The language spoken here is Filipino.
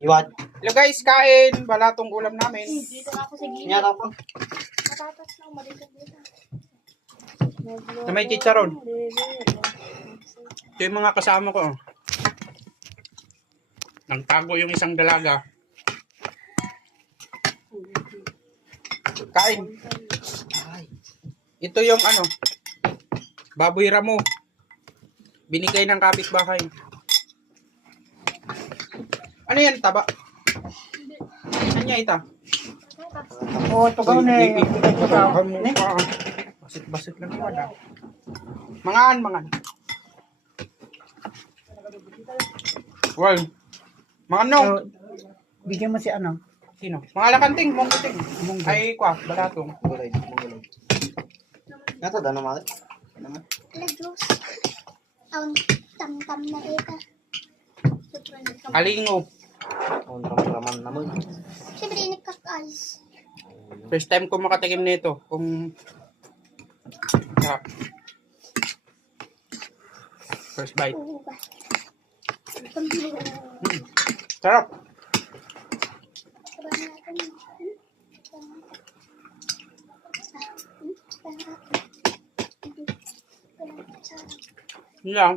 Iwan. Hello guys, kain. Balatong ulam namin. Dito na ako sa gilid. Iyan ako. Matatas lang, maliit dito. Na may chicharon. Ito yung mga kasama ko. Nagtago yung isang dalaga. Kain. Ito yung ano, baboy ramo. Binigay ng kapitbahay. Ano yan, taba? Ano niya ita? Oo, ito ka na eh. Basit-basit lang yun. Mangan. Well, mga no. Bigyan mo si ano? Sino? Mga lakanting, mongguting. Ay, kwa, balatong. Gulay. Nato, ano mali? Lagos. Ang tam-tam na ita. Alingo. Ang raman naman. Siyempre, nagkakalis. First time ko makatikim nito. Kung... Sarap. First bite. Oo ba? Sarap. Yun lang.